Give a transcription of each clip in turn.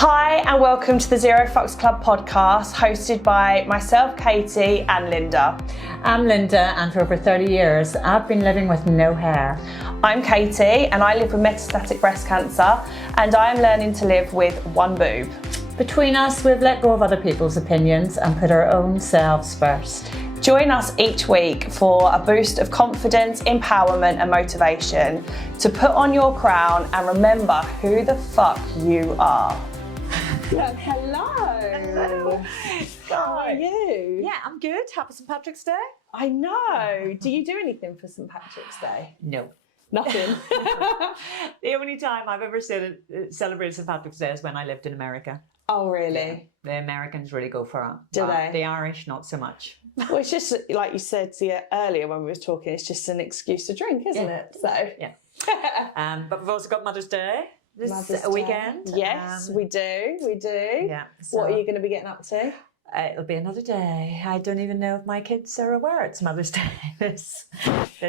Hi and welcome to the Zero Fox Club podcast, hosted by myself, Katie, and Linda. I'm Linda, and for over 30 years I've been living with no hair. I'm Katie and I live with metastatic breast cancer, and I am learning to live with one boob. Between us, we've let go of other people's opinions and put our own selves first. Join us each week for a boost of confidence, empowerment and motivation to put on your crown and remember who the fuck you are. Hello. Hello. How are you? Yeah, I'm good. Happy St. Patrick's Day. I know. Do you do anything for St. Patrick's Day? No. Nothing. The only time I've ever celebrated St. Patrick's Day is when I lived in America. Oh, really? Yeah. The Americans really go for it. Do they? The Irish, not so much. Well, it's just like you said earlier when we were talking, it's just an excuse to drink, isn't it? So Yeah. But we've also got Mother's Day this weekend. Yes, we do. Yeah. So What are you going to be getting up to? it'll be another day. I don't even know if my kids are aware it's Mother's Day this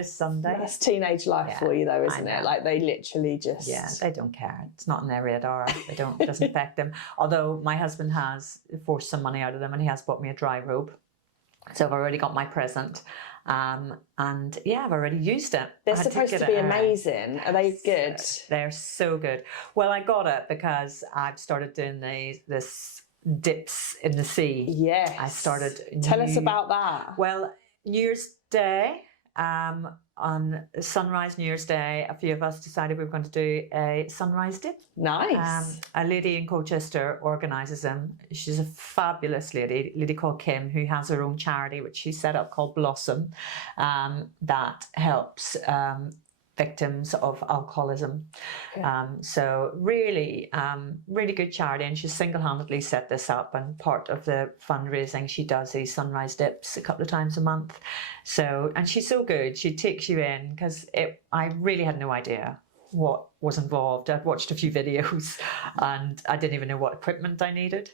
Sunday. That's teenage life for you, though, isn't it? Like they literally just. Yeah, they don't care. It's not on their radar. It doesn't affect them. Although my husband has forced some money out of them, and he has bought me a dry robe. So I've already got my present. And yeah, I've already used it. They're supposed to be amazing. Are they good? They're so good. Well, I got it because I've started doing this dips in the sea. Yes. I started. Tell us about that. Well, New Year's Day, on sunrise New Year's Day, a few of us decided we were going to do a sunrise dip. Nice. A lady in Colchester organises them. She's a fabulous lady called Kim, who has her own charity, which she set up called Blossom, that helps victims of alcoholism. Okay. So really good charity, and she single-handedly set this up, and part of the fundraising she does these sunrise dips a couple of times a month. So, and she's so good, she takes you in, because I really had no idea what was involved. I'd watched a few videos and I didn't even know what equipment I needed.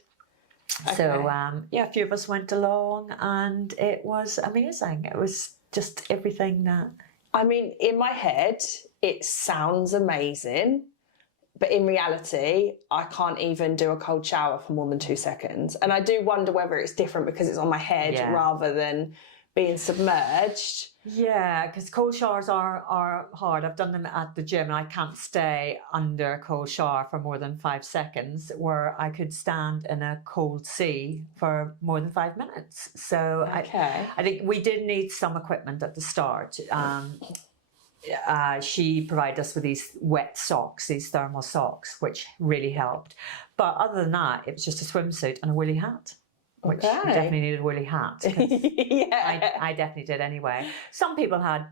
Okay. So a few of us went along and it was amazing. It was just everything that... I mean, in my head, it sounds amazing, but in reality, I can't even do a cold shower for more than 2 seconds. And I do wonder whether it's different because it's on my head rather than being submerged. Yeah, because cold showers are hard. I've done them at the gym and I can't stay under a cold shower for more than 5 seconds, where I could stand in a cold sea for more than 5 minutes. So okay. I think we did need some equipment at the start. She provided us with these wet socks, these thermal socks, which really helped. But other than that, it was just a swimsuit and a woolly hat. Which you definitely needed a woolly hat. Yeah. I definitely did anyway. Some people had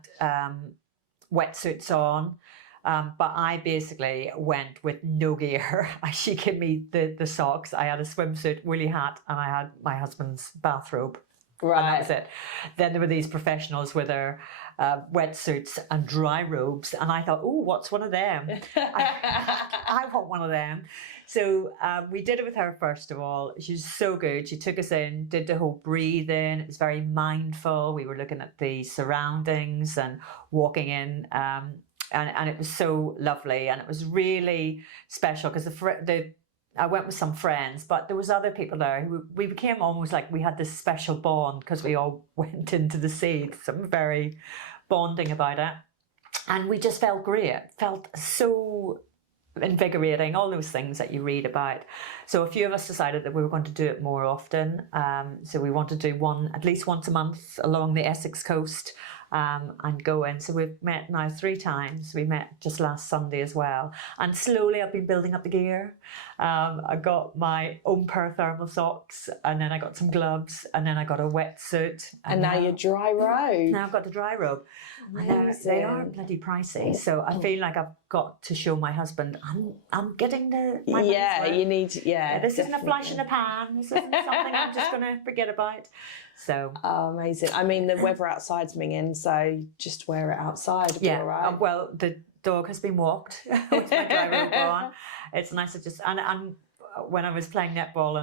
wetsuits on, but I basically went with no gear. She gave me the socks. I had a swimsuit, woolly hat, and I had my husband's bathrobe. Right. And that was it. Then there were these professionals with their wetsuits and dry robes, and I thought, oh, what's one of them? I want one of them. So we did it with her first of all. She's so good. She took us in, did the whole breathing. It was very mindful. We were looking at the surroundings and walking in, and it was so lovely, and it was really special because I went with some friends, but there was other people there who we became almost like we had this special bond because we all went into the sea. Something very bonding about it. And we just felt great, felt so invigorating, all those things that you read about. So a few of us decided that we were going to do it more often. So we wanted to do one at least once a month along the Essex coast. And go in. So we've met now 3 times. We met just last Sunday as well. And slowly I've been building up the gear. I got my own pair of thermal socks, and then I got some gloves, and then I got a wetsuit. And now you're dry robe. Now I've got the dry robe. And they are bloody pricey. So I feel like I've got to show my husband I'm getting my you need this isn't a flash in the pan. This isn't something I'm just going to forget about. So amazing. I mean, the weather outside's minging, so just wear it outside. It'll be all right. Well, the dog has been walked with my dry robe on. It's nice to just and when I was playing netball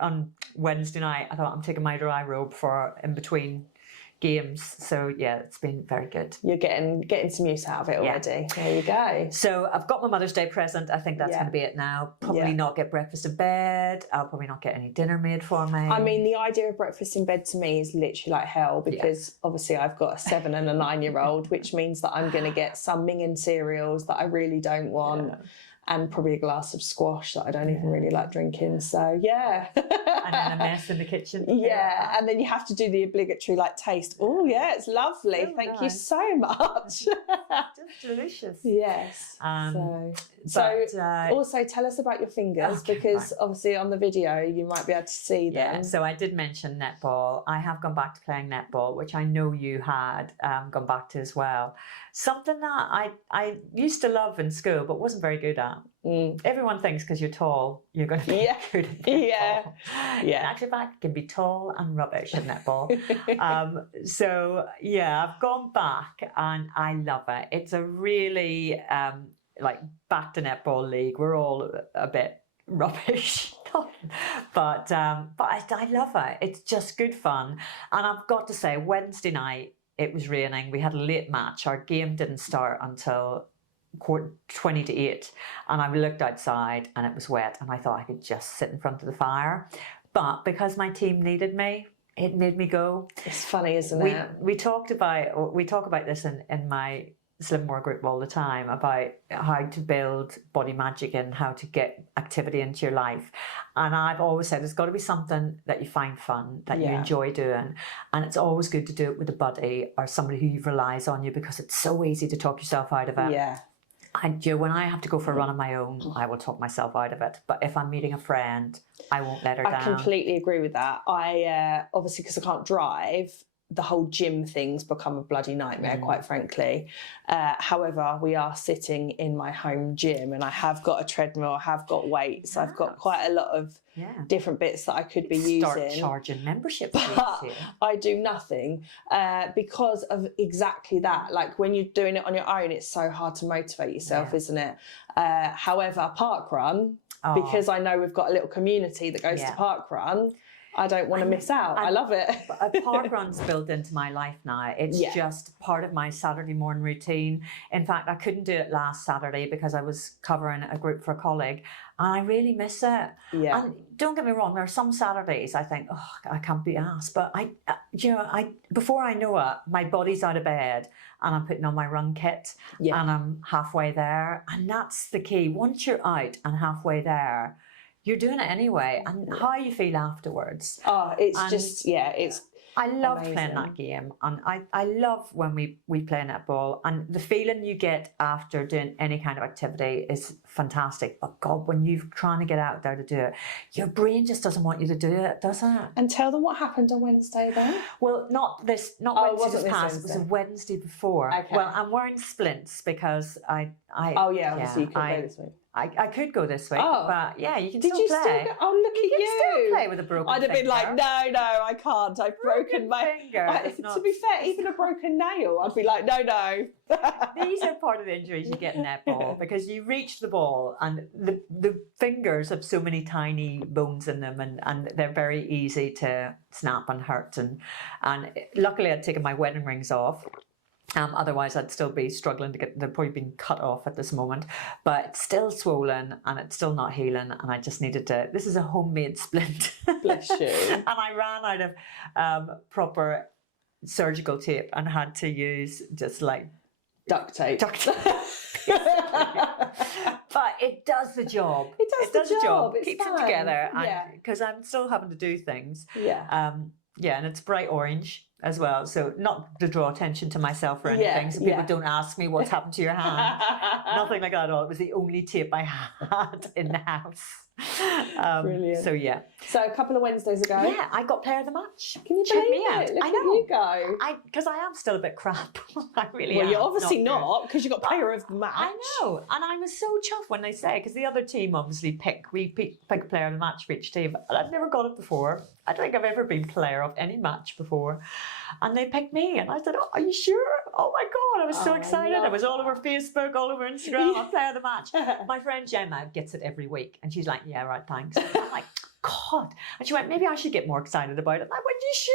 on Wednesday night, I thought I'm taking my dry robe for in between games. So yeah, it's been very good. You're getting some use out of it already. There you go. So I've got my Mother's Day present. I think that's going to be it now. Probably not get breakfast in bed. I'll probably not get any dinner made for me. I mean, the idea of breakfast in bed to me is literally like hell, because obviously I've got a 7 and a 9-year-old, which means that I'm going to get some minging cereals that I really don't want. And probably a glass of squash that I don't even really like drinking. So, yeah. And then a mess in the kitchen. Yeah. And then you have to do the obligatory, like, taste. Oh, yeah, it's lovely. So Thank you nice. so much. Just delicious. Yes. Also tell us about your fingers, because obviously on the video you might be able to see them. Yeah, so I did mention netball. I have gone back to playing netball, which I know you had gone back to as well. Something that I used to love in school but wasn't very good at. Everyone thinks because you're tall, you're going to be good at netball. In actual fact, you can be tall and rubbish at netball. So yeah, I've gone back and I love it. It's a really like back to netball league. We're all a bit rubbish, but I love it. It's just good fun. And I've got to say, Wednesday night it was raining. We had a late match. Our game didn't start until 7:50, and I looked outside and it was wet, and I thought I could just sit in front of the fire. But because my team needed me, it made me go. It's funny, isn't it? We talk about this in my Slimmore group all the time, about how to build body magic and how to get activity into your life. And I've always said there's got to be something that you find fun, that you enjoy doing. And it's always good to do it with a buddy or somebody who relies on you, because it's so easy to talk yourself out of it. Yeah. And when I have to go for a run on my own, I will talk myself out of it. But if I'm meeting a friend, I won't let her down. I completely agree with that. I obviously, because I can't drive, the whole gym thing's become a bloody nightmare, quite frankly. However, we are sitting in my home gym, and I have got a treadmill, I have got weights, I've got quite a lot of different bits that I could be using. Start charging membership fees. But I do nothing because of exactly that. Like, when you're doing it on your own, it's so hard to motivate yourself, isn't it? However, parkrun, because I know we've got a little community that goes to parkrun, I don't want to miss out. I love it. A parkrun's built into my life now. It's just part of my Saturday morning routine. In fact, I couldn't do it last Saturday because I was covering a group for a colleague, and I really miss it. Yeah. And don't get me wrong, there are some Saturdays I think, oh, I can't be asked. But before I know it, my body's out of bed and I'm putting on my run kit and I'm halfway there. And that's the key. Once you're out and halfway there, you're doing it anyway, and how you feel afterwards. Oh, it's I love playing that game, and I love when we play netball, and the feeling you get after doing any kind of activity is fantastic. But God, when you're trying to get out there to do it, your brain just doesn't want you to do it, does it? And tell them what happened on Wednesday then. Well, not Wednesday just past. It was a Wednesday before. Okay. Well, I'm wearing splints because I obviously you could go this week. I could go this week, but yeah, you can still play. Still look at you! You can still play with a broken finger. I'd have been like, no, I can't. I've broken my finger. To be fair, even a broken nail, I'd be like, no. These are part of the injuries you get in netball, because you reach the ball and the fingers have so many tiny bones in them, and they're very easy to snap and hurt. And luckily I'd taken my wedding rings off. Otherwise I'd still be struggling to get, they've probably been cut off at this moment, but it's still swollen and it's still not healing, and I just needed to, this is a homemade splint. Bless you. And I ran out of proper surgical tape and had to use just like duct tape. But it does the job. It does the job. It keeps them together, because I'm still having to do things. And it's bright orange as well, so not to draw attention to myself or anything, so people don't ask me what's happened to your hand. Nothing like that at all. It was the only tape I had in the house. Brilliant. So so a couple of Wednesdays ago, I got player of the match. Can you believe it? Look I at know. you go. Because I am still a bit crap. I really am. Well, you're obviously not, because you got player of the match. I know, and I was so chuffed when they say, because the other team obviously pick a player of the match for each team, and I've never got it before. I don't think I've ever been player of any match before, and they picked me, and I said, "Oh, are you sure?" Oh my God, I was so excited. I was all over Facebook, all over Instagram. I'm player of the match. My friend Gemma gets it every week, and she's like, yeah, right, thanks. And I'm like, God. And she went, maybe I should get more excited about it. And I went, you should.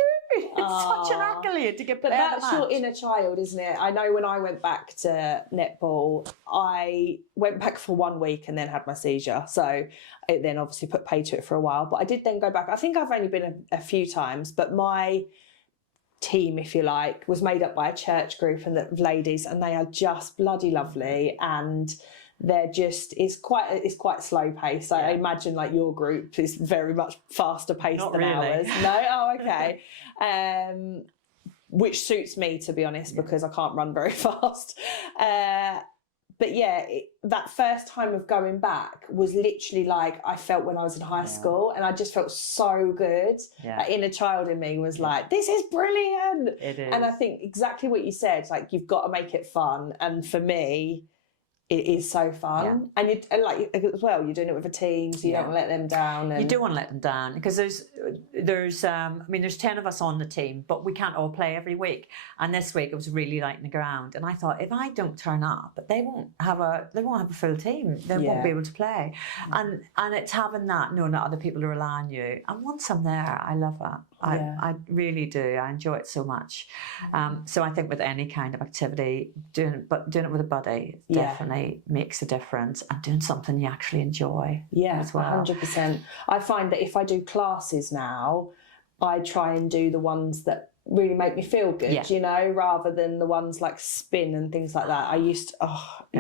It's such an accolade to get But better. that's your inner child, isn't it? I know when I went back to netball, I went back for 1 week and then had my seizure. So it then obviously put pay to it for a while. But I did then go back. I think I've only been a few times, but my team, if you like, was made up by a church group and of ladies, and they are just bloody lovely, and they're just it's quite slow paced. I imagine like your group is very much faster paced Not than really. ours. No, oh okay. Which suits me, to be honest, because I can't run very fast. But yeah, that first time of going back was literally like I felt when I was in high school, and I just felt so good. That inner child in me was like, this is brilliant. It is. And I think exactly what you said, like you've got to make it fun. And for me, it is so fun. And like as well, you're doing it with a team, so you don't want to let them down. And you don't want to let them down, because there's 10 of us on the team, but we can't all play every week. And this week it was really light in the ground, and I thought, if I don't turn up, they won't have a full team. They won't be able to play. And it's having that, knowing that other people rely on you. And once I'm there, I love it. I really do. I enjoy it so much. So I think with any kind of activity, doing it with a buddy definitely makes a difference, and doing something you actually enjoy. As well. 100%. I find that if I do classes now, I try and do the ones that really make me feel good, you know, rather than the ones like spin and things like that. I used to,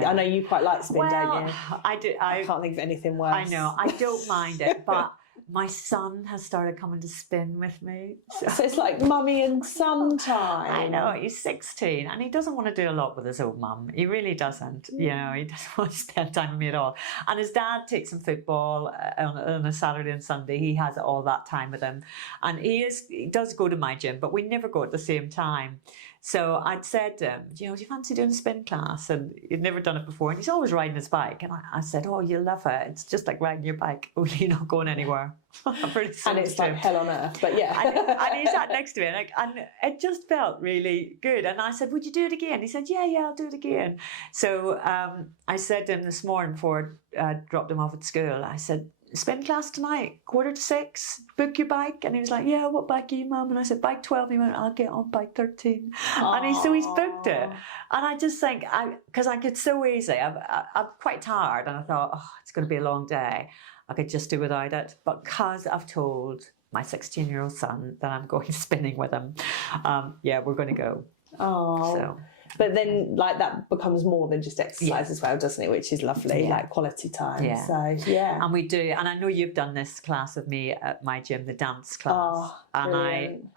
I know you quite like spin, don't you? I do. I can't think of anything worse. I know. I don't mind it, but my son has started coming to spin with me. So it's like mummy and son time. I know, he's 16 and he doesn't want to do a lot with his old mum. He really doesn't. You know, he doesn't want to spend time with me at all. And his dad takes him football on a Saturday and Sunday. He has all that time with him. And he does go to my gym, but we never go at the same time. So I'd said to him, do you fancy doing a spin class? And he'd never done it before. And he's always riding his bike. And I said, oh, you'll love it. It's just like riding your bike, only you're not going anywhere. I'm pretty and it's like hell on earth, but yeah. and he sat next to me, and it just felt really good. And I said, would you do it again? He said, yeah, I'll do it again. So I said to him this morning before I dropped him off at school, I said, spin class tonight, 5:45, book your bike. And he was like, yeah, what bike are you, Mum? And I said, bike 12. And he went, I'll get on bike 13. And so he's booked it. And I just think, because I could so easy, I'm quite tired, and I thought, oh, it's going to be a long day. I could just do without it. But because I've told my 16-year-old son that I'm going spinning with him, we're going to go. Oh. So. But then, like, that becomes more than just exercise as well, doesn't it? Which is lovely, like quality time. Yeah. So, yeah. And we do. And I know you've done this class with me at my gym, the dance class. And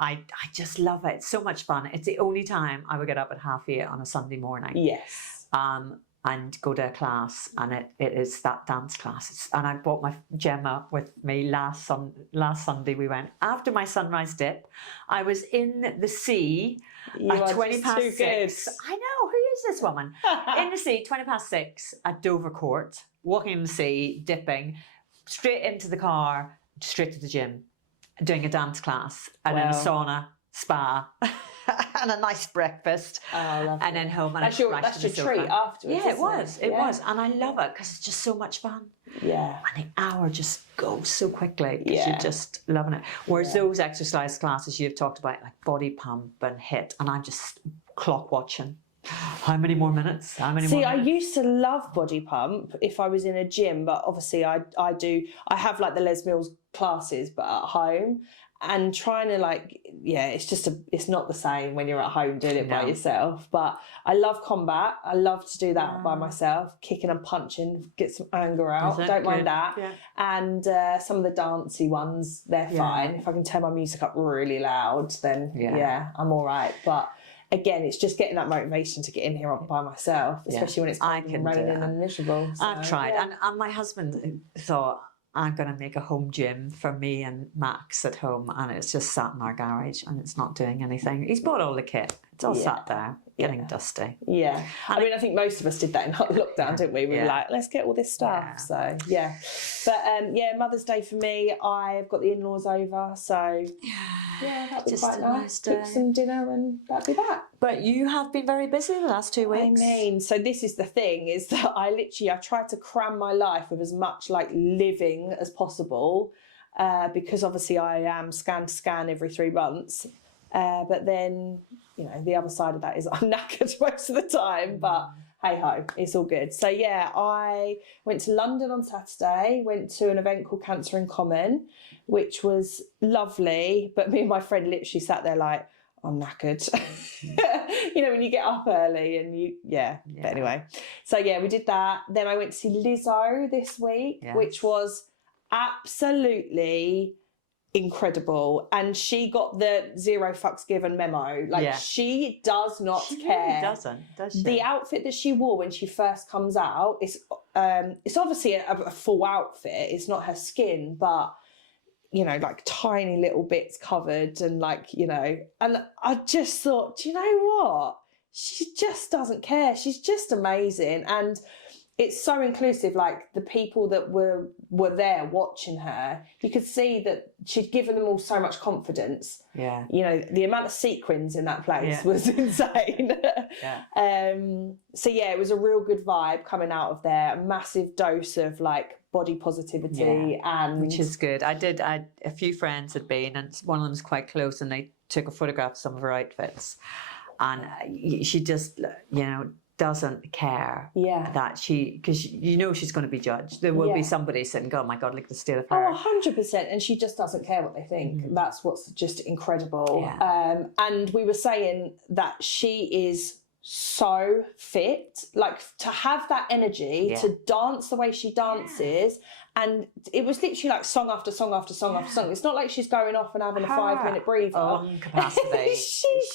I just love it. It's so much fun. It's the only time I would get up at 7:30 on a Sunday morning. Yes. And go to a class, and it is that dance class. And I brought my Gemma with me last Sunday. We went after my sunrise dip. I was in the sea at 6:20. I know, who is this woman? In the sea, 6:20 at Dover Court, walking in the sea, dipping, straight into the car, straight to the gym, doing a dance class, and then a sauna, spa. And a nice breakfast, and then home. And that's your treat afterwards. Yeah, it was. It was, and I love it because it's just so much fun. Yeah, and the hour just goes so quickly because you're just loving it. Whereas those exercise classes you've talked about, like body pump and HIIT, and I'm just clock watching. How many more minutes? How many more minutes? I used to love body pump if I was in a gym, but obviously I have like the Les Mills classes, but at home. And trying to it's not the same when you're at home doing it by yourself. But I love combat. I love to do that by myself, kicking and punching, get some anger out. Don't mind that. Yeah. And some of the dancey ones, they're fine. If I can turn my music up really loud, then I'm all right. But again, it's just getting that motivation to get in here by myself, especially when it's raining and miserable. So, I've tried, and my husband thought, I'm going to make a home gym for me and Max at home, and it's just sat in our garage and it's not doing anything. He's bought all the kit. It's all sat there, getting dusty. Yeah. I mean, I think most of us did that in lockdown, didn't we? We were like, let's get all this stuff. Yeah. So, yeah. But, Mother's Day for me, I've got the in-laws over. So, that'll be Just quite a nice. nice day. Cook some dinner and that'll be that. But you have been very busy the last 2 weeks. I mean, so this is the thing, is that I've tried to cram my life with as much like living as possible, because obviously I am scan to scan every 3 months. But then, the other side of that is I'm knackered most of the time, but hey ho, it's all good. So yeah, I went to London on Saturday, went to an event called Cancer in Common, which was lovely. But me and my friend literally sat there like, I'm knackered. When you get up early and But anyway, so yeah, we did that. Then I went to see Lizzo this week, which was absolutely incredible. And she got the 0 fucks given memo. Like, she does not care. Really doesn't, does she? The outfit that she wore when she first comes out, it's obviously a full outfit. It's not her skin, but like tiny little bits covered and and I just thought, do you know what? She just doesn't care. She's just amazing. And it's so inclusive. Like, the people that were there watching her, you could see that she'd given them all so much confidence. Yeah. The amount of sequins in that place was insane. So yeah, it was a real good vibe coming out of there. A massive dose of like body positivity, and which is good. A few friends had been, and one of them was quite close, and they took a photograph of some of her outfits, and she just doesn't care that because she's going to be judged. There will be somebody sitting going, oh my God, look at the state of her. 100%. And she just doesn't care what they think. That's what's just incredible. And we were saying that she is so fit, like, to have that energy, to dance the way she dances. And it was literally like song after song after song after song. It's not like she's going off and having a 5-minute breather. Capacity.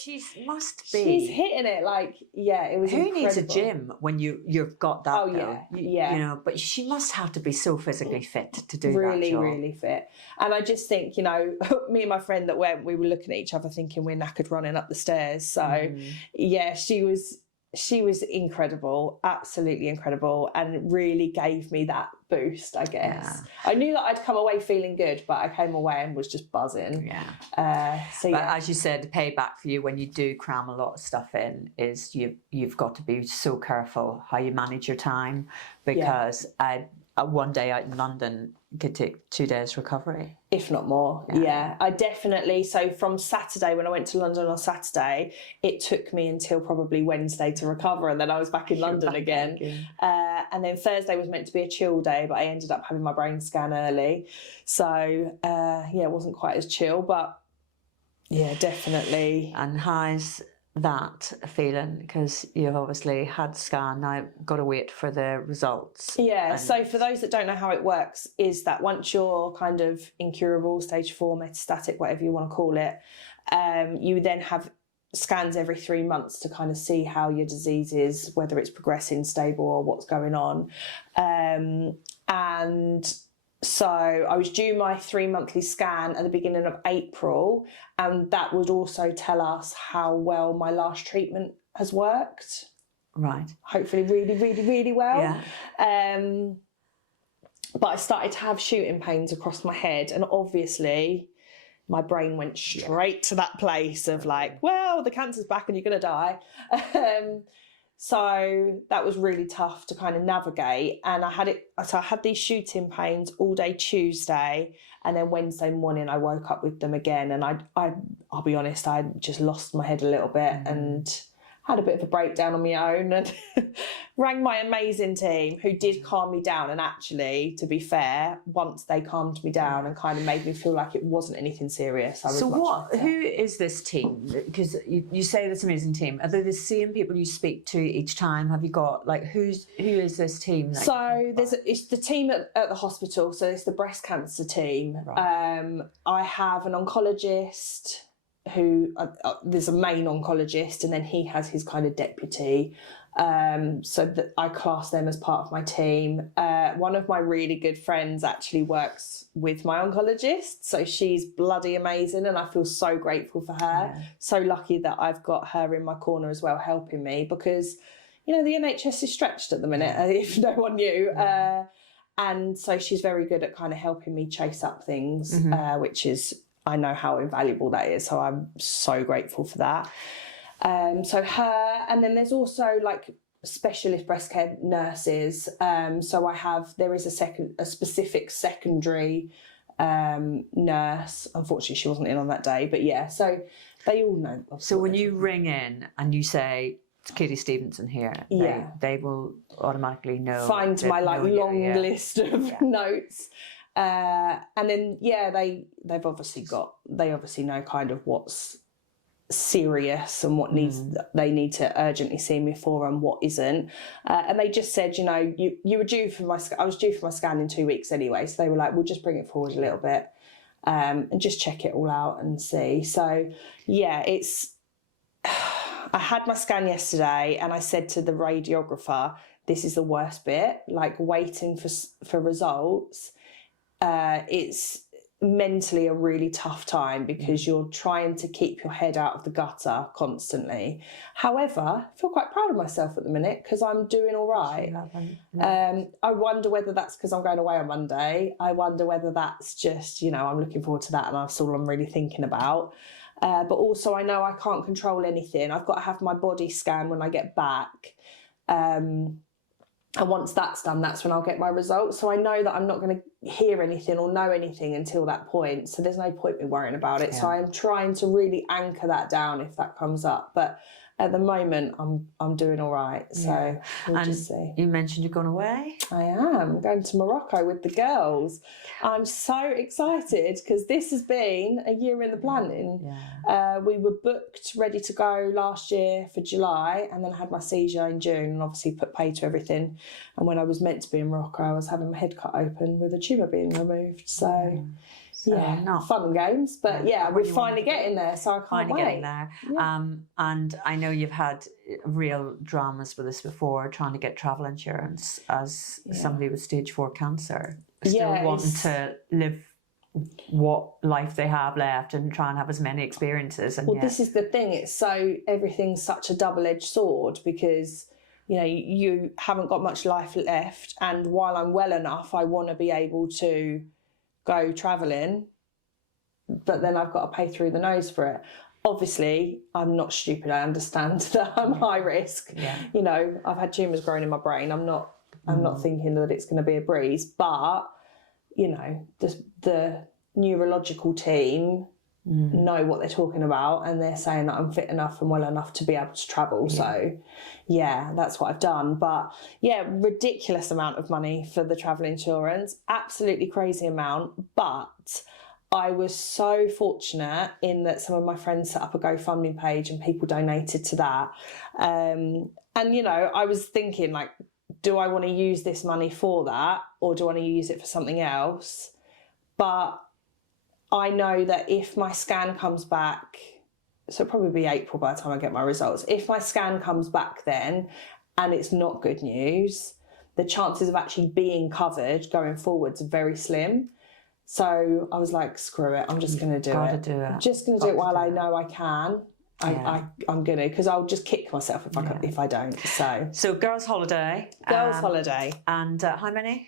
she must be. She's hitting it like, it was Who incredible. needs a gym when you've got that? Yeah. But she must have to be so physically fit to do that Really, job. really fit. And I just think, me and my friend that went, we were looking at each other thinking we're knackered running up the stairs. So she was incredible, absolutely incredible, and really gave me that boost, I guess. Yeah. I knew that I'd come away feeling good, but I came away and was just buzzing. Yeah. But as you said, the payback for you when you do cram a lot of stuff in is you've got to be so careful how you manage your time, because one day out in London could take 2 days recovery. If not more, I definitely. So from Saturday, when I went to London on Saturday, it took me until probably Wednesday to recover, and then I was back in London again. And then Thursday was meant to be a chill day, but I ended up having my brain scan early. So, it wasn't quite as chill, but definitely. And how's that feeling? Because you've obviously had the scan, now got to wait for the results. So for those that don't know how it works, is that once you're kind of incurable, stage 4, metastatic, whatever you want to call it, you then have scans every 3 months to kind of see how your disease is, whether it's progressing, stable, or what's going on. And so I was due my 3-monthly scan at the beginning of April, and that would also tell us how well my last treatment has worked. Right. Hopefully really, really, really well. Yeah. But I started to have shooting pains across my head, and obviously my brain went straight to that place of like, well, the cancer's back and you're going to die. So that was really tough to kind of navigate. And I had these shooting pains all day Tuesday, and then Wednesday morning I woke up with them again. And I'll be honest, I just lost my head a little bit and had a bit of a breakdown on my own, and rang my amazing team, who did calm me down. And actually, to be fair, once they calmed me down and kind of made me feel like it wasn't anything serious, I was who is this team? Because you say this amazing team. Are they the same people you speak to each time? Have you got, like, who is this team? So it's the team at the hospital. So it's the breast cancer team. Right. I have an oncologist who there's a main oncologist, and then he has his kind of deputy, so that I class them as part of my team. one of my really good friends actually works with my oncologist, so she's bloody amazing, and I feel so grateful for her. Yeah. So lucky that I've got her in my corner as well, helping me, because you know the NHS is stretched at the minute, if no one knew. And so she's very good at kind of helping me chase up things, which is, I know how invaluable that is. So I'm so grateful for that. So her, and then there's also like specialist breast care nurses. So there is a specific secondary nurse. Unfortunately, she wasn't in on that day, but yeah, so they all know. So when you ring in and you say, it's Katie Stevenson here, they will automatically know. Find my like long list of notes. And then they obviously know kind of what's serious and what they need to urgently see me for and what isn't. And they just said, you know, you were due for I was due for my scan in 2 weeks anyway, so they were like, we'll just bring it forward a little bit and just check it all out and see. So yeah, I had my scan yesterday and I said to the radiographer, this is the worst bit, like waiting for results. It's mentally a really tough time because you're trying to keep your head out of the gutter constantly. However, I feel quite proud of myself at the minute because I'm doing all right. I wonder whether that's because I'm going away on Monday. I wonder whether that's just, you know, I'm looking forward to that and that's all I'm really thinking about. But also I know I can't control anything. I've got to have my body scan when I get back. And once that's done, that's when I'll get my results. So I know that I'm not going to hear anything or know anything until that point. So there's no point in worrying about it. Yeah. So I'm trying to really anchor that down if that comes up. But at the moment, I'm doing all right. So we'll just see. You mentioned you're going away? I am. I'm going to Morocco with the girls. I'm so excited because this has been a year in the planning. Yeah. We were booked, ready to go last year for July, and then I had my seizure in June and obviously put pay to everything. And when I was meant to be in Morocco, I was having my head cut open with a tumour being removed. So not fun and games, but we're finally getting there, so I can't wait. Getting there. Yeah. And I know you've had real dramas with this before, trying to get travel insurance as somebody with stage 4 cancer, still wanting to live what life they have left and try and have as many experiences. And this is the thing, everything's such a double-edged sword because you know, you haven't got much life left, and while I'm well enough, I want to be able to go travelling, but then I've got to pay through the nose for it. Obviously, I'm not stupid. I understand that I'm high risk. Yeah. You know, I've had tumours growing in my brain. I'm not thinking that it's going to be a breeze, but you know, the neurological team know what they're talking about, and they're saying that I'm fit enough and well enough to be able to travel. Yeah. So that's what I've done. But ridiculous amount of money for the travel insurance, absolutely crazy amount. But I was so fortunate in that some of my friends set up a GoFundMe page and people donated to that. And you know, I was thinking, like, do I want to use this money for that, or do I want to use it for something else? But I know that if my scan comes back, so it'll probably be April by the time I get my results. If my scan comes back then and it's not good news, the chances of actually being covered going forwards are very slim. So I was like, screw it, I'm just going to do it. I'm just going to do it while I know I can. I'm going to, because I'll just kick myself if I don't. So girls' holiday. And how many?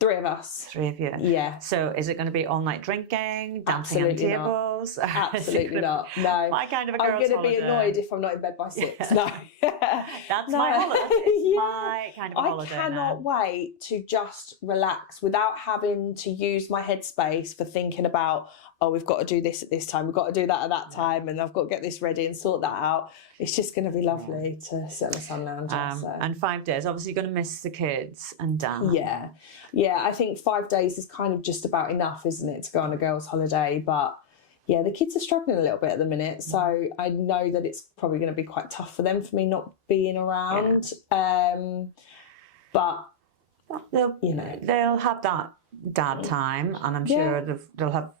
3 of us. 3 of you. Yeah. So is it going to be all night drinking, dancing on tables? Absolutely not. No. My kind of a girl's holiday. I'm going to be annoyed if I'm not in bed by 6. No. That's my holiday. It's my kind of holiday. I cannot wait to just relax without having to use my headspace for thinking about, oh, we've got to do this at this time, we've got to do that at that time, and I've got to get this ready and sort that out. It's just going to be lovely to sit on the sun lounge. And 5 days, obviously you're going to miss the kids and Dan. Yeah, I think 5 days is kind of just about enough, isn't it, to go on a girls' holiday. But yeah, the kids are struggling a little bit at the minute, so I know that it's probably going to be quite tough for them for me not being around. But they'll have that dad time, and I'm sure they'll have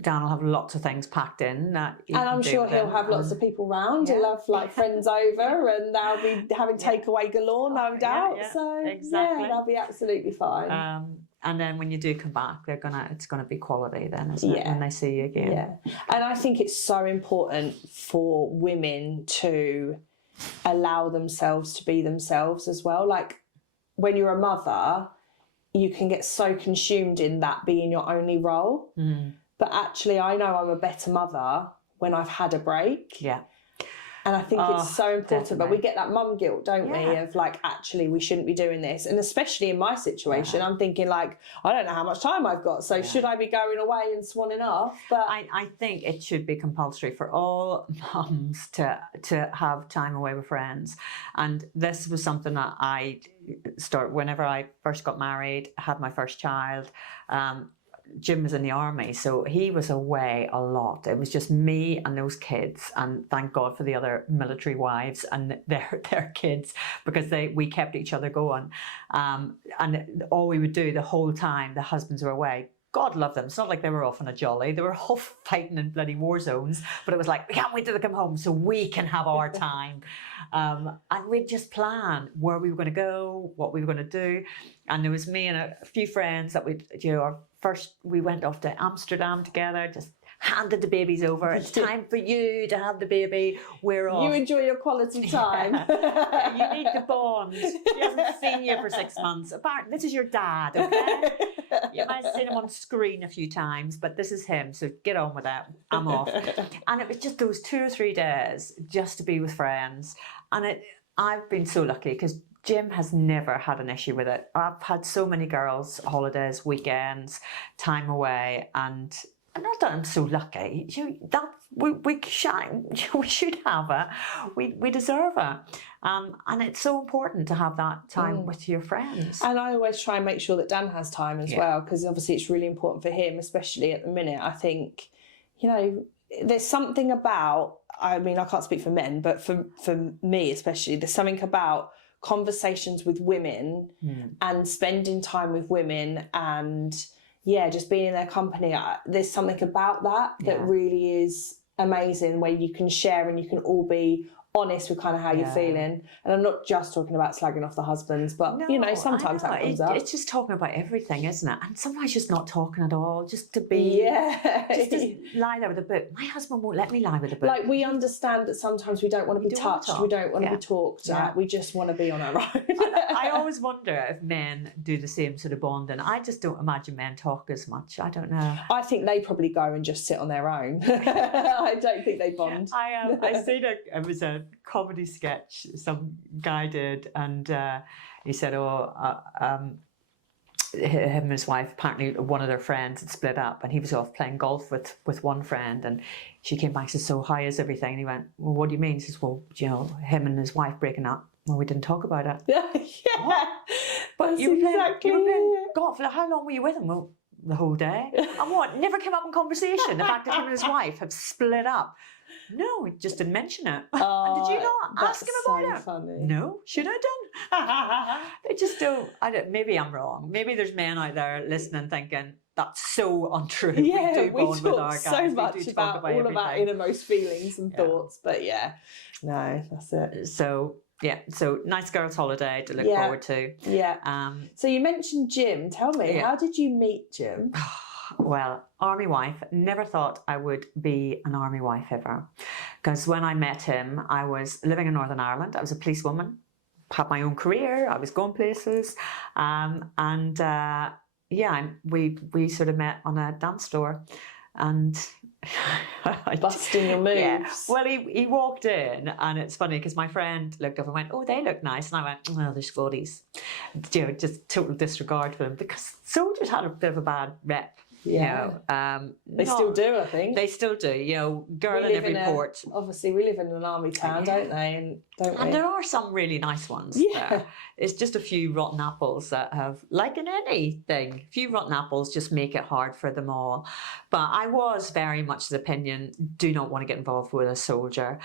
Dan will have lots of things packed in. That he And can I'm do sure with he'll him. have lots of people round. yeah. He'll have like friends over, and they'll be having takeaway galore, no yeah, doubt. yeah, So exactly. yeah, they'll be absolutely fine. And then when you do come back, it's gonna be quality then, isn't it? When they see you again. Yeah, and I think it's so important for women to allow themselves to be themselves as well. Like when you're a mother, you can get so consumed in that being your only role. But actually, I know I'm a better mother when I've had a break. Yeah. And I think it's so important. Definitely. But we get that mum guilt, don't we? Of like, actually, we shouldn't be doing this. And especially in my situation, I'm thinking like, I don't know how much time I've got. So should I be going away and swanning off? But I think it should be compulsory for all mums to have time away with friends. And this was something that I whenever I first got married, had my first child. Jim was in the army, so he was away a lot. It was just me and those kids, and thank God for the other military wives and their kids, because we kept each other going. And all we would do the whole time the husbands were away, God love them. It's not like they were off on a jolly. They were all fighting in bloody war zones, but it was like, we can't wait till they come home so we can have our time. And we'd just plan where we were going to go, what we were going to do. And there was me and a few friends that we went off to Amsterdam together, just handed the babies over. It's time for you to have the baby. We're off. you enjoy your quality time. You need the bond. She hasn't seen you for 6 months. Apparently, this is your dad, okay? You might have seen him on screen a few times, but this is him, so get on with that. I'm off. And it was just those 2 or 3 days just to be with friends. And I've been so lucky because Jim has never had an issue with it. I've had so many girls, holidays, weekends, time away, and not that I'm so lucky. We should have it. We deserve it. And it's so important to have that time with your friends. And I always try and make sure that Dan has time as well, because obviously it's really important for him, especially at the minute. I think, there's something about, I mean, I can't speak for men, but for me especially, there's something about conversations with women and spending time with women and just being in their company. There's something about that really is amazing, where you can share and you can all be honest with kind of how you're feeling. And I'm not just talking about slagging off the husbands, but sometimes that comes up. It's just talking about everything, isn't it? And sometimes just not talking at all, just to be just to lie there with a book. My husband won't let me lie with a book. Like, we understand that sometimes we don't want to be touched, we don't want to be talked at, we just want to be on our own. I always wonder if men do the same sort of bonding. I just don't imagine men talk as much. I don't know. I think they probably go and just sit on their own. I don't think they bond. I seen it was a comedy sketch some guy did, and he said, him and his wife, apparently one of their friends had split up, and he was off playing golf with one friend, and she came back and said, so how is everything? And he went, well, what do you mean? He says, well, him and his wife breaking up. Well, we didn't talk about it. Yeah. But you were playing golf. How long were you with him? Well, the whole day. And what? Never came up in conversation. The fact that him and his wife have split up. No, he just didn't mention it. And did you not ask him about it? Funny. No, should have done. They just don't. Maybe I'm wrong. Maybe there's men out there listening thinking that's so untrue. Yeah, we bond with our guys. so much about all of our innermost feelings and thoughts. But no, that's it. So nice girls' holiday to look forward to. Yeah. So you mentioned Jim. Tell me, how did you meet Jim? Well, army wife. Never thought I would be an army wife ever. Because when I met him, I was living in Northern Ireland. I was a policewoman, had my own career. I was going places. We sort of met on a dance floor. And busting your moves. Yeah. Well, he walked in, and it's funny because my friend looked up and went, "Oh, they look nice," and I went, "Oh, they're Scotties." Just total disregard for them, because soldiers had a bit of a bad rep. Yeah. They still do, I think. They still do. Girl in every port. Obviously, we live in an army town, don't they? And there are some really nice ones there. It's just a few rotten apples that have, like in anything, a few rotten apples just make it hard for them all. But I was very much the opinion, do not want to get involved with a soldier.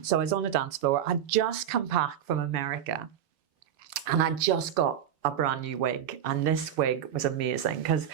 So I was on the dance floor. I'd just come back from America, and I just got a brand new wig, and this wig was amazing because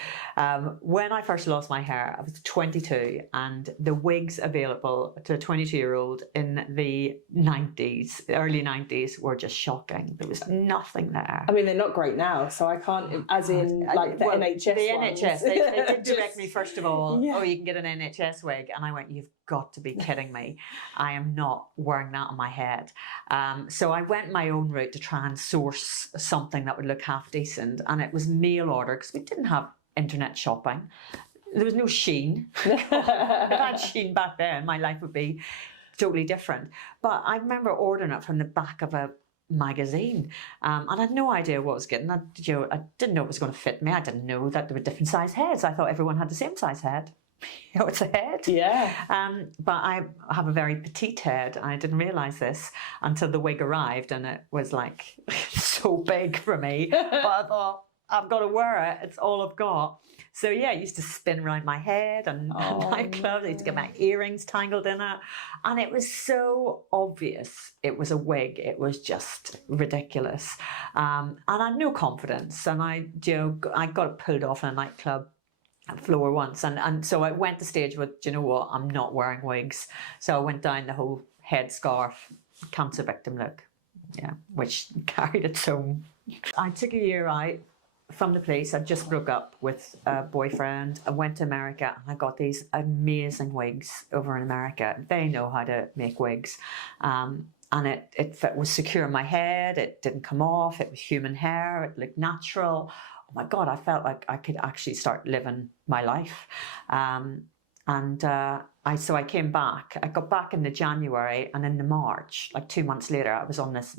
when I first lost my hair, I was 22, and the wigs available to a 22-year-old in the 90s, early 90s, were just shocking. There was nothing there. I mean, they're not great now, so I can't, as in like the NHS The ones. NHS, they did direct me first of all, Yeah. oh, you can get an NHS wig. And I went, you've got to be kidding me. I am not wearing that on my head. So I went my own route to try and source something that would look half decent. And it was mail order because we didn't have internet shopping. There was no Shein. If I had Shein back then, my life would be totally different. But I remember ordering it from the back of a magazine, and I had no idea what I was getting. I didn't know it was going to fit me. I didn't know that there were different size heads. I thought everyone had the same size head. It's a head. Yeah. But I have a very petite head, and I didn't realise this until the wig arrived, and it was like so big for me. But I thought, I've got to wear it. It's all I've got. So yeah, I used to spin around my head and nightclubs. I used to get my earrings tangled in it. And it was so obvious it was a wig. It was just ridiculous. And I had no confidence. And I got it pulled off in a nightclub floor once. And so I went to stage with, do you know what, I'm not wearing wigs. So I went down the whole headscarf, cancer victim look. Yeah, which carried its own. I took a year out from the police. I just broke up with a boyfriend. I went to America and I got these amazing wigs over in America. They know how to make wigs. And it was secure in my head. It didn't come off. It was human hair. It looked natural. Oh my God, I felt like I could actually start living my life. So I came back. I got back in the January, and in the March, like 2 months later, I was on this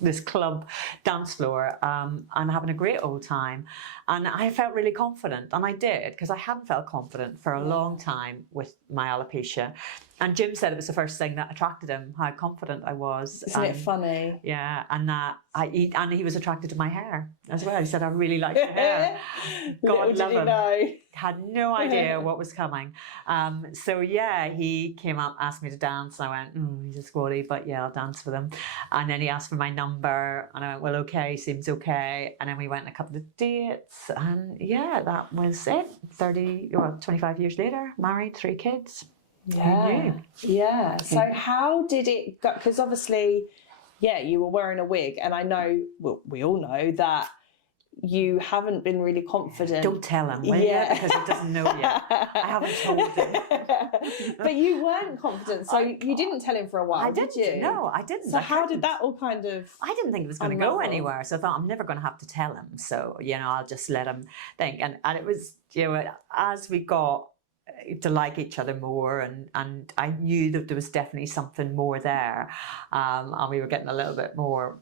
this club dance floor and having a great old time, and I felt really confident, and I did, because I hadn't felt confident for a long time with my alopecia. And Jim said it was the first thing that attracted him, how confident I was. Isn't it funny? Yeah, and he was attracted to my hair as well. He said, I really like your hair. God love him. Know. Had no idea what was coming. So yeah, he came up, asked me to dance. I went, he's a squally, but yeah, I'll dance with him. And then he asked for my number, and I went, well, okay, seems okay. And then we went on a couple of dates, and yeah, that was it. 25 years later, married, 3 kids. Yeah. Yeah. So how did it go? Because obviously, yeah, you were wearing a wig, and I know, well, we all know that you haven't been really confident. Don't tell him, will you? Because he doesn't know yet. I haven't told him. But you weren't confident, so you didn't tell him for a while, did you? No, I didn't. So how did that all kind of... I didn't think it was going to go anywhere, so I thought, I'm never going to have to tell him. So, I'll just let him think. And it was, as we got to like each other more, and I knew that there was definitely something more there, and we were getting a little bit more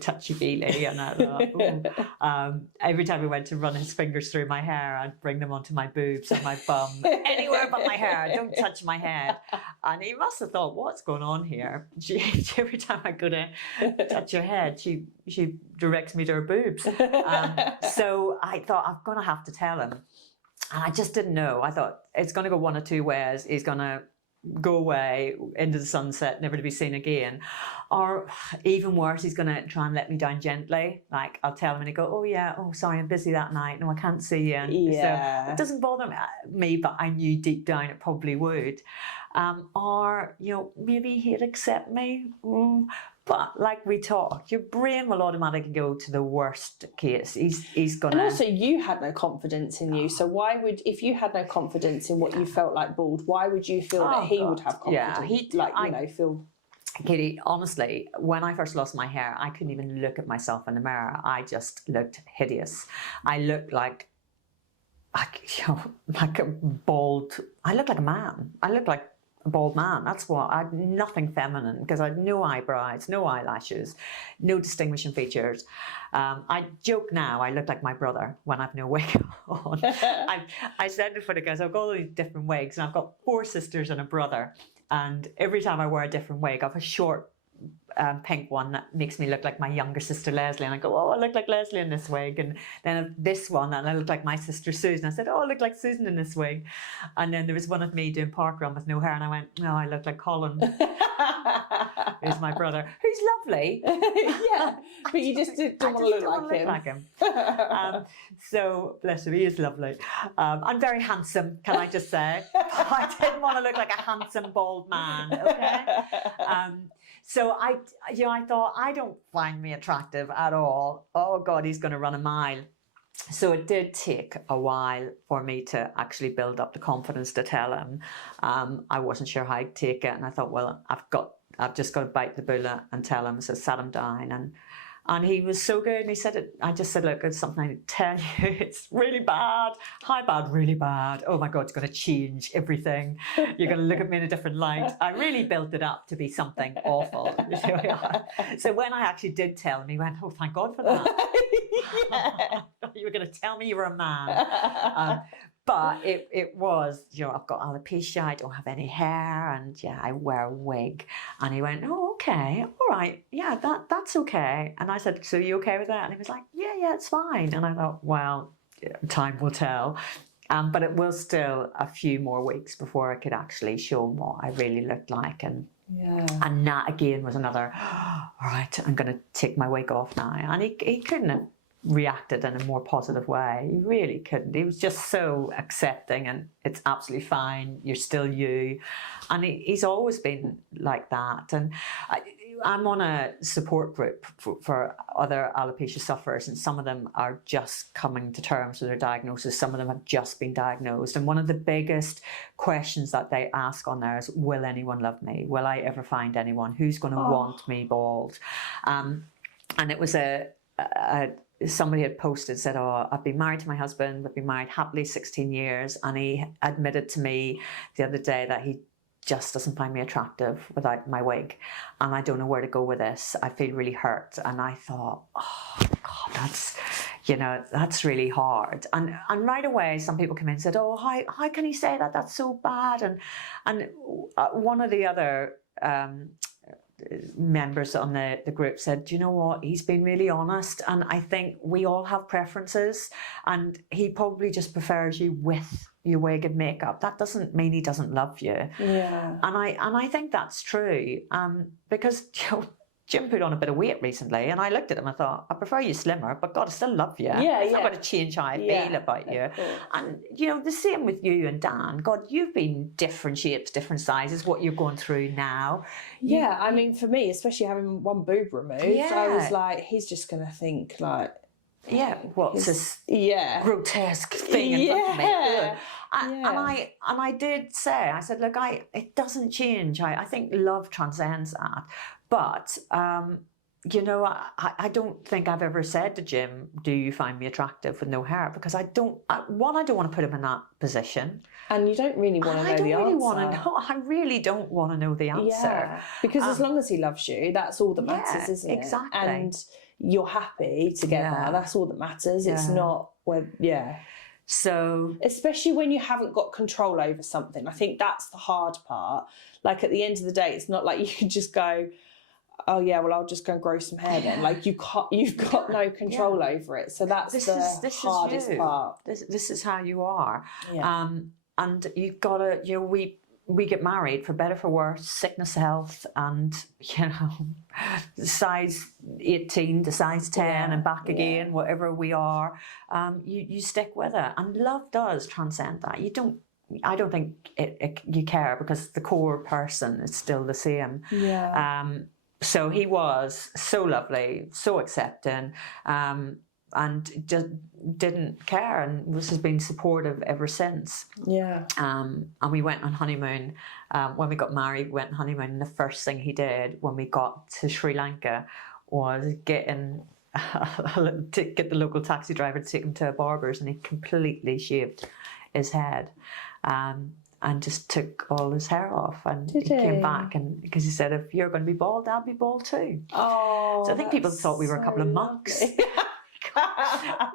touchy-feely, and I thought, every time he went to run his fingers through my hair, I'd bring them onto my boobs and my bum, anywhere but my hair, don't touch my head. And he must have thought, what's going on here? Every time I go to touch her head, she directs me to her boobs. So I thought, I'm going to have to tell him. And I just didn't know. I thought, it's going to go one or two ways. He's going to go away into the sunset, never to be seen again. Or even worse, he's going to try and let me down gently. Like, I'll tell him and he'll go, oh, sorry, I'm busy that night. No, I can't see you. And yeah. So it doesn't bother me, but I knew deep down it probably would. Or, maybe he'd accept me. But like we talked, your brain will automatically go to the worst case. He's gonna. And also, you had no confidence in you. So why would, if you had no confidence in what you felt like bald, why would you feel that he would have confidence? Yeah, feel. Katie, honestly, when I first lost my hair, I couldn't even look at myself in the mirror. I just looked hideous. I looked like a bald. I looked like a man. I looked like a bald man. That's what I had. Nothing feminine, because I had no eyebrows, no eyelashes, no distinguishing features. I joke now, I look like my brother when I've no wig on. I said to the guys, I've got all these different wigs, and I've got 4 sisters and a brother. And every time I wear a different wig, I have a short pink one that makes me look like my younger sister Leslie, and I go, I look like Leslie in this wig. And then this one, and I look like my sister Susan. I said, I look like Susan in this wig. And then there was one of me doing parkrun with no hair, and I went, no, I look like Colin. who's my brother, who's lovely. Yeah, but you just don't want to look like him. So bless him, he is lovely. I'm very handsome, can I just say? I didn't want to look like a handsome bald man, okay? So I thought, I don't find me attractive at all. Oh God, he's going to run a mile. So it did take a while for me to actually build up the confidence to tell him. I wasn't sure how I'd take it, and I thought, well, I've just got to bite the bullet and tell him. So I sat him down, and he was so good. And he said, I just said, look, it's something I need to tell you. It's really bad. How bad? Really bad. Oh my God, it's going to change everything. You're going to look at me in a different light. I really built it up to be something awful. So when I actually did tell him, he went, oh, thank God for that. You were going to tell me you were a man. But it was, I've got alopecia, I don't have any hair, and yeah, I wear a wig. And he went, oh, okay, all right, yeah, that's okay. And I said, so you okay with that? And he was like, yeah, it's fine. And I thought, well, time will tell. But it was still a few more weeks before I could actually show him what I really looked like. And that again was another, all right, I'm going to take my wig off now. And he couldn't have reacted in a more positive way. He really couldn't. He was just so accepting, and it's absolutely fine. You're still you. And he's always been like that. And I'm on a support group for other alopecia sufferers, and some of them are just coming to terms with their diagnosis. Some of them have just been diagnosed. And one of the biggest questions that they ask on there is, will anyone love me? Will I ever find anyone who's going to want me bald? And it was somebody had posted, said, oh, I've been married to my husband, we've been married happily 16 years, and he admitted to me the other day that he just doesn't find me attractive without my wig, and I don't know where to go with this. I feel really hurt. And I thought, oh God, that's really hard. And right away, some people came in and said, oh, how can he say that? That's so bad. And one of the other members on the group said, do you know what, he's been really honest, and I think we all have preferences, and he probably just prefers you with your wig and makeup. That doesn't mean he doesn't love you. Yeah. And I think that's true, because Jim put on a bit of weight recently, and I looked at him and thought, I prefer you slimmer, but God, I still love you. It's not going to change how I feel about you. And, the same with you and Dan. God, you've been different shapes, different sizes, what you're going through now. I mean, for me, especially having one boob removed, I was like, he's just going to think, like, what's this grotesque thing in front of me? And I did say, I said, look, it doesn't change. I think love transcends that. But, I don't think I've ever said to Jim, do you find me attractive with no hair? Because I don't want to put him in that position. And you don't really want to know the answer. I really don't want to know the answer. Yeah, because as long as he loves you, that's all that matters, isn't it? Exactly. And you're happy together, that's all that matters. It's not So, especially when you haven't got control over something, I think that's the hard part. Like at the end of the day, it's not like you can just go, oh yeah, well I'll just go and grow some hair then. Like you've got no control over it. So that's the hardest part. This is how you are. Yeah. And you've got to, we get married for better for worse, sickness, health, and size 18 to size 10 and back again, whatever we are, you stick with it. And love does transcend that. I don't think you care, because the core person is still the same. So he was so lovely, so accepting, and just didn't care, and has been supportive ever since. And we went on honeymoon. When we got married, we went on honeymoon, and the first thing he did when we got to Sri Lanka was get the local taxi driver to take him to a barber's, and he completely shaved his head. And just took all his hair off, and he came back, and because he said, if you're going to be bald, I'll be bald too. Oh, so I think people thought we were a couple of monks. Are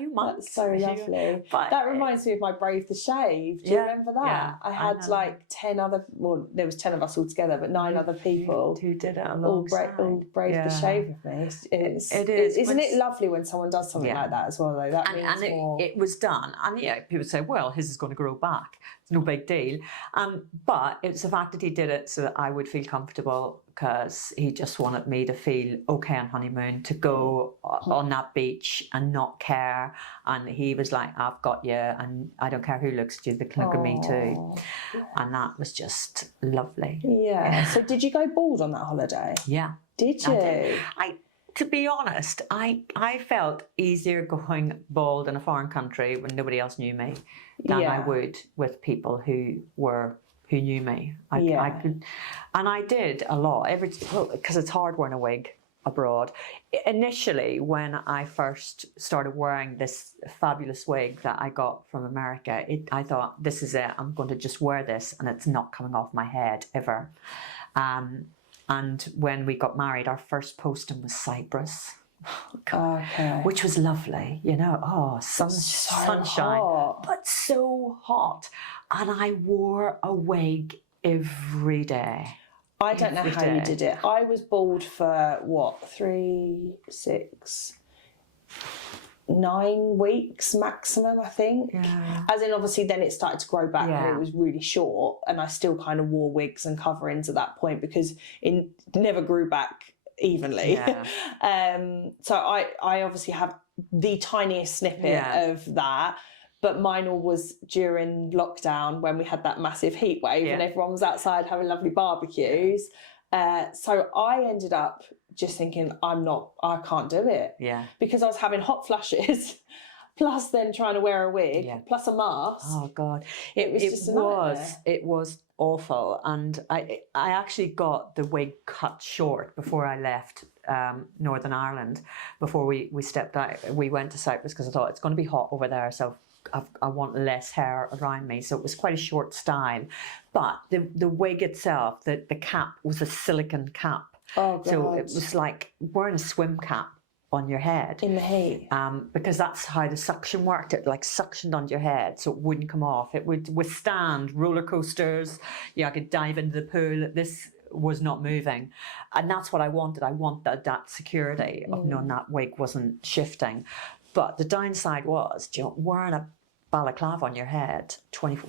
you monks? That's so lovely. But that reminds me of my Brave the Shave. Do you remember that? Yeah, I had like 10 other, well, there was 10 of us all together, but 9 other people who did it all Brave the Shave with me. It is. Isn't it lovely when someone does something like that as well, though? That means more. It was done. And people say, well, his is going to grow back. It's no big deal. But it's the fact that he did it so that I would feel comfortable because he just wanted me to feel okay on honeymoon, to go on that beach and not care. And he was like, I've got you, and I don't care who looks at you, they can look at me too. And that was just lovely. Yeah. So did you go bald on that holiday? Yeah. Did you? To be honest, I felt easier going bald in a foreign country when nobody else knew me than I would with people who knew me. I could, and I did a lot because it's hard wearing a wig abroad. Initially, when I first started wearing this fabulous wig that I got from America, I thought, this is it. I'm going to just wear this, and it's not coming off my head ever. And when we got married, our first posting was Cyprus, which was lovely, you know. Oh, sunshine, hot. but so hot. And I wore a wig every day. I don't know how you did it. I was bald for what, 3, 6, 9 weeks maximum, I think. Yeah. As in, obviously, then it started to grow back and it was really short, and I still kind of wore wigs and coverings at that point because it never grew back evenly. Yeah. So I obviously have the tiniest snippet of that, but mine all was during lockdown when we had that massive heat wave and everyone was outside having lovely barbecues. So I ended up just thinking, I can't do it. Yeah. Because I was having hot flushes, plus then trying to wear a wig, plus a mask. Oh God. It was awful. And I actually got the wig cut short before I left Northern Ireland, before we stepped out. We went to Cyprus because I thought it's going to be hot over there, so I want less hair around me. So it was quite a short style. But the wig itself, the cap was a silicone cap. Oh, God. So it was like wearing a swim cap on your head. In the heat. Because that's how the suction worked. It like suctioned onto your head so it wouldn't come off. It would withstand roller coasters. I could dive into the pool. This was not moving. And that's what I wanted. I wanted that security of knowing that wig wasn't shifting. But the downside was, wearing a balaclava on your head 12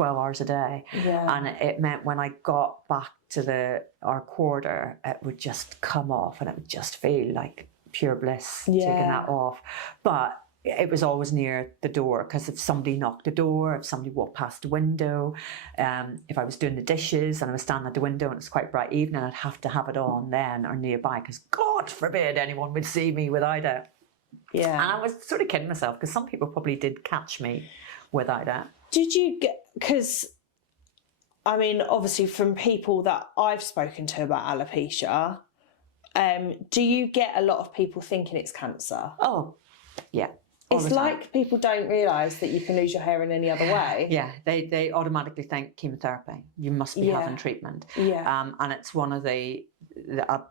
hours a day. Yeah. And it meant when I got back to our quarter, it would just come off and it would just feel like pure bliss taking that off. But it was always near the door, because if somebody knocked the door, if somebody walked past the window, if I was doing the dishes and I was standing at the window and it was quite bright evening, I'd have to have it on then or nearby, because God forbid anyone would see me without it. Yeah. And I was sort of kidding myself, because some people probably did catch me without it. Did you get, because I mean, obviously from people that I've spoken to about alopecia, do you get a lot of people thinking it's cancer? Oh, yeah. It's like people don't realise that you can lose your hair in any other way. Yeah, they automatically think chemotherapy. You must be having treatment. Yeah. And it's one of a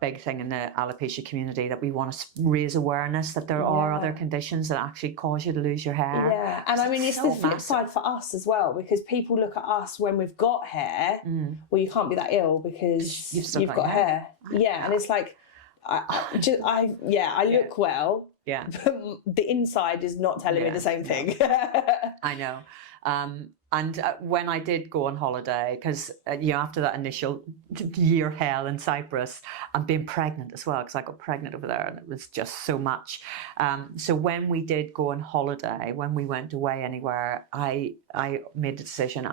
big thing in the alopecia community that we want to raise awareness that there are other conditions that actually cause you to lose your hair. Yeah, and I mean, it's the flip side for us as well, because people look at us when we've got hair. Well, you can't be that ill because you've got hair. Yeah, and it's like, I look well. Yeah. But the inside is not telling me the same thing. I know. And when I did go on holiday, because after that initial year hell in Cyprus, and being pregnant as well, because I got pregnant over there and it was just so much. So when we did go on holiday, when we went away anywhere, I made the decision,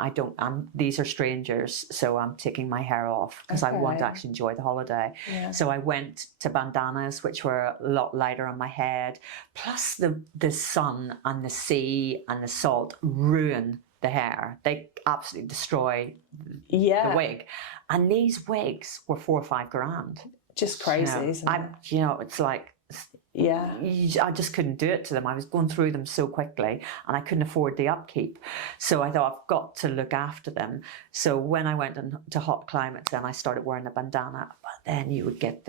these are strangers, so I'm taking my hair off because I want to actually enjoy the holiday. Yeah. So I went to bandanas, which were a lot lighter on my head, plus the sun and the sea and the salt ruin the hair. They absolutely destroy the wig. And these wigs were $4 or $5 grand. Just crazy, isn't it? It's like, I just couldn't do it to them. I was going through them so quickly and I couldn't afford the upkeep. So I thought, I've got to look after them. So when I went into hot climates, then I started wearing a bandana. But then you would get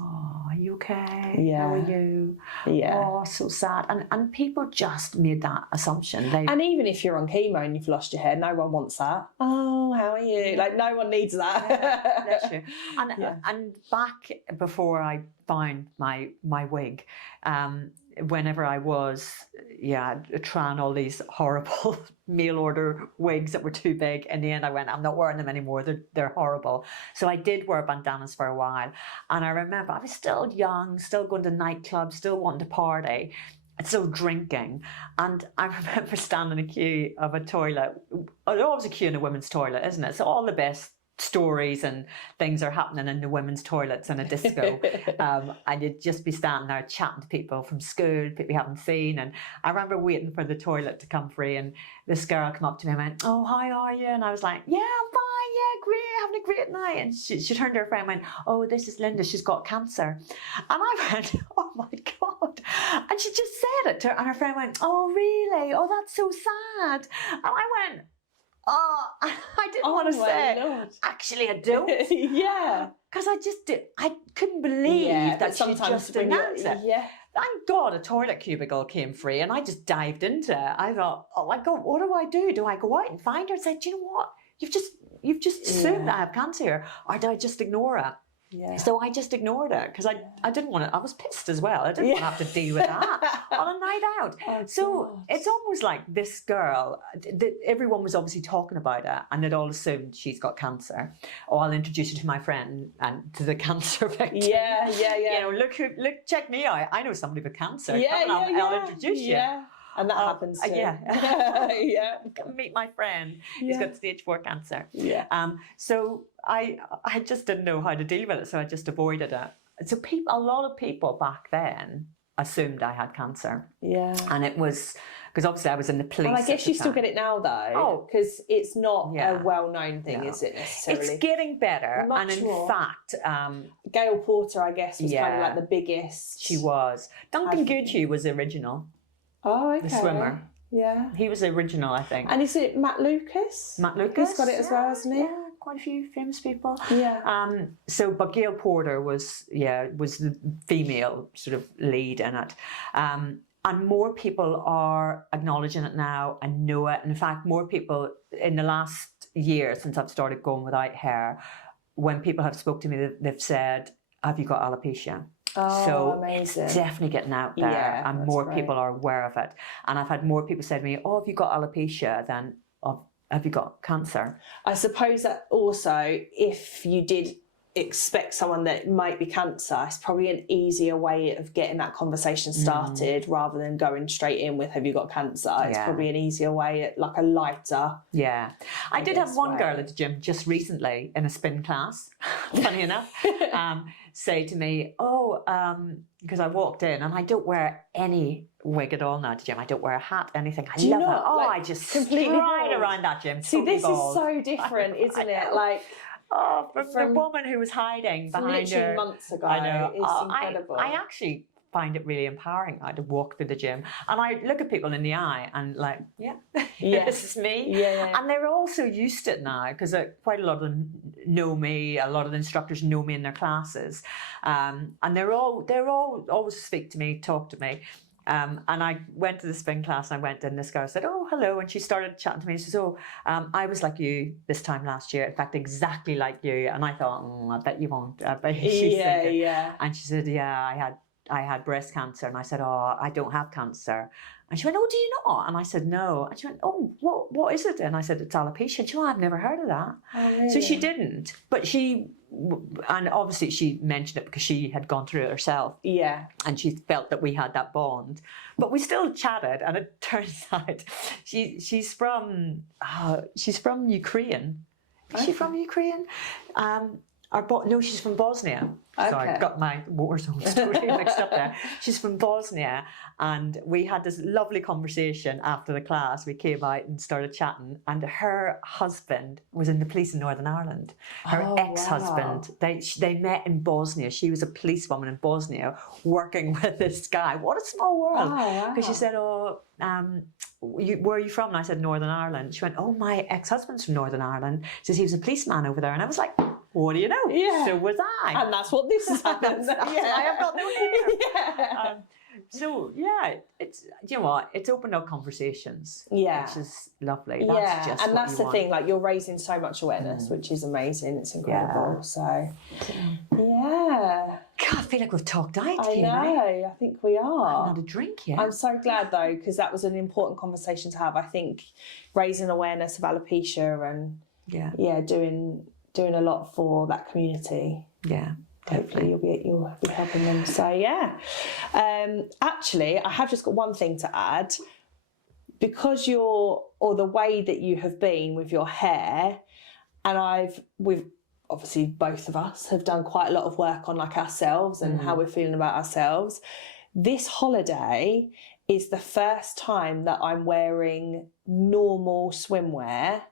oh, are you okay? Yeah. How are you? Yeah. Oh, so sad. And people just made that assumption. And even if you're on chemo and you've lost your hair, no one wants that. Oh, how are you? Like, no one needs that. Yeah, that's true. And back before I found my wig, whenever I was, trying all these horrible mail order wigs that were too big, in the end I went, I'm not wearing them anymore. They're horrible. So I did wear bandanas for a while. And I remember I was still young, still going to nightclubs, still wanting to party, still drinking. And I remember standing in a queue of a toilet. There's always a queue in a women's toilet, isn't it? So all the best stories and things are happening in the women's toilets in a disco. And you'd just be standing there chatting to people from school, people you haven't seen. And I remember waiting for the toilet to come free, and this girl came up to me and went, oh, how are you? And I was like, yeah, I'm fine, yeah, great, having a great night. And she turned to her friend and went, oh, this is Linda, she's got cancer. And I went, oh my God. And she just said it to her, and her friend went, oh, really? Oh, that's so sad. And I went, oh, I didn't want to say, Lord. Actually, I don't. Yeah. Because I couldn't believe that she just announced it. Yeah. Thank God a toilet cubicle came free, and I just dived into it. I thought, oh my God, what do? Do I go out and find her and say, do you know what? You've just assumed that I have cancer, or do I just ignore it? Yeah. So I just ignored it because I didn't want to. I was pissed as well. I didn't want to have to deal with that on a night out. Oh, so God. it's almost like this girl. Everyone was obviously talking about it, and they'd all assumed she's got cancer. Oh, I'll introduce you to my friend and to the cancer victim. Yeah. You know, look, check me out. I know somebody with cancer. Yeah, Come on, I'll introduce you. Yeah. And that happens too. Yeah. Yeah. Come meet my friend. He's got stage 4 cancer. Yeah. So I just didn't know how to deal with it, so I just avoided it. So a lot of people back then assumed I had cancer. Yeah. And it was, because obviously I was in the police. And I guess at the you still time. get it now though. Oh. Because it's not Yeah. a well-known thing, No. is it necessarily? It's getting better. Much and in more. fact, Gail Porter, I guess, was kind of Yeah. like the biggest. she was. Duncan Goodhue was the original, Oh, okay. the swimmer. Yeah. He was the original, I think. And is it Matt Lucas? Matt Lucas. He's got it as well, hasn't he? Yeah, quite a few famous people. Yeah. But Gail Porter was the female sort of lead in it. And more people are acknowledging it now and know it. In fact, more people in the last year since I've started going without hair, when people have spoke to me, they've said, have you got alopecia? Oh, So amazing. it's definitely getting out there, Yeah, and that's more great. people are aware of it. And I've had more people say to me, oh, have you got alopecia? Then, oh, have you got cancer? I suppose that also, if you did expect someone that might be cancer, it's probably an easier way of getting that conversation started rather than going straight in with, have you got cancer? It's Yeah. probably an easier way, like a lighter. Yeah. I did have guess one way. girl at the gym just recently in a spin class, funny enough, say to me, because I walked in and I don't wear any wig at all now at the gym. I don't wear a hat, anything. I Do you love not? it. Oh, Like, I just completely stride bald? around that gym. See, totally this bald. is so different, isn't it? know. Like, Oh, from the from- woman who was hiding from behind literally her. months ago. I know. It's Oh, incredible. I actually find it really empowering now to walk through the gym, and I look at people in the eye and like, yeah, Yeah. this is me. Yeah. And they're all so used to it now because quite a lot of them know me. A lot of the instructors know me in their classes, and they're all always speak to me, talk to me. And I went to the spin class and I went in, this girl said, oh, hello. And she started chatting to me. She says, I was like you this time last year. In fact, exactly like you. And I thought, I bet you won't. I bet she's thinking. Yeah. And she said, yeah, I had breast cancer. And I said, oh, I don't have cancer. And she went, oh, do you not? And I said, no. And she went, oh, what is it? And I said, it's alopecia. And she went, I've never heard of that. Oh, really? So she didn't. But and obviously she mentioned it because she had gone through it herself. Yeah. And she felt that we had that bond. But we still chatted, and it turns out she's from Ukraine. Is she from Ukraine? No, she's from Bosnia. Sorry, Okay. got my war zone story mixed up there. She's from Bosnia, and we had this lovely conversation after the class. We came out and started chatting, and her husband was in the police in Northern Ireland. Her Oh, ex-husband, they met in Bosnia. She was a policewoman in Bosnia working with this guy. What a small world. Oh, wow. Because she said, where are you from? And I said, Northern Ireland. She went, oh, my ex-husband's from Northern Ireland. She says he was a policeman over there. And I was like, what do you know? Yeah. So was I. And that's what this is. That's why I've got no hair. So yeah, it's, you know what, it's opened up conversations. Yeah. Which is lovely. That's just and what that's you the want. thing, like you're raising so much awareness, which is amazing. It's incredible. Yeah. So yeah. God, I feel like we've talked out, I Katie. know. I think we I haven't are. had a drink yet. I'm so glad though, because that was an important conversation to have. I think raising awareness of alopecia and doing a lot for that community. Yeah. Hopefully you'll be helping them. So yeah. Actually, I have just got one thing to add. Because the way that you have been with your hair, and we've obviously both of us have done quite a lot of work on like ourselves and how we're feeling about ourselves. This holiday is the first time that I'm wearing normal swimwear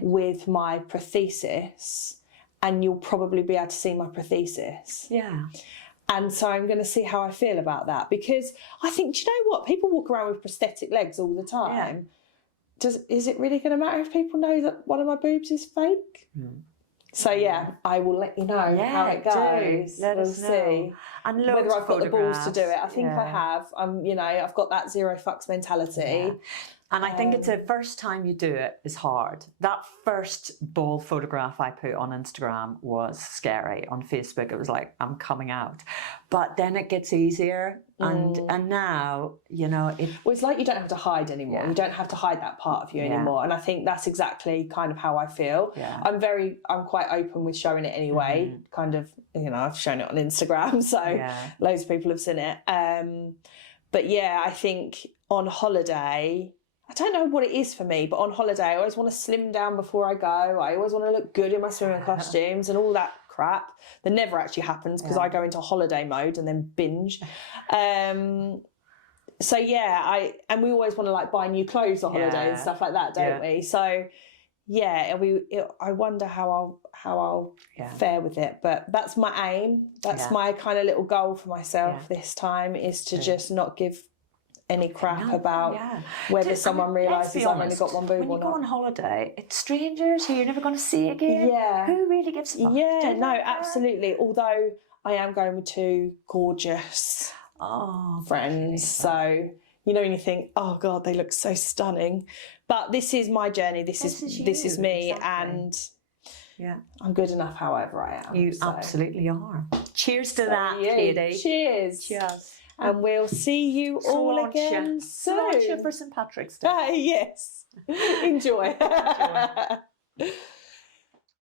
with my prosthesis, and you'll probably be able to see my prosthesis. Yeah. And so I'm going to see how I feel about that, because I think, do you know what? People walk around with prosthetic legs all the time. Yeah. Is it really going to matter if people know that one of my boobs is fake? So yeah, I will let you know how it goes. Let we'll us know. see. And whether I've got the balls to do it. I think Yeah. I have. I've got that zero fucks mentality. Yeah. And I think it's the first time you do it is hard. That first ball photograph I put on Instagram was scary. On Facebook, it was like, I'm coming out. But then it gets easier. And now, well, it's like you don't have to hide anymore. Yeah. You don't have to hide that part of you anymore. And I think that's exactly kind of how I feel. Yeah. I'm quite open with showing it anyway. Kind of, I've shown it on Instagram, so loads of people have seen it. But yeah, I think on holiday, I don't know what it is for me, but on holiday, I always want to slim down before I go. I always want to look good in my swimming costumes and all that crap. That never actually happens because I go into holiday mode and then binge. So yeah, and we always want to like buy new clothes on holiday and stuff like that, don't we? So yeah, I wonder how I'll fare with it, but that's my aim. That's my kind of little goal for myself this time, is to just not give any crap about whether someone realises I've only got one boob or not. When you go on holiday, it's strangers who you're never going to see again. Yeah. Who really gives a fuck? Yeah, no, absolutely. Although I am going with two gorgeous friends. So, when you think, oh God, they look so stunning. But this is my journey. This is me. Exactly. And I'm good enough however I am. You absolutely are. Cheers to that, Katie. Cheers. Cheers. And we'll see you all again soon. Sláinte for St. Patrick's Day. Yes. Enjoy.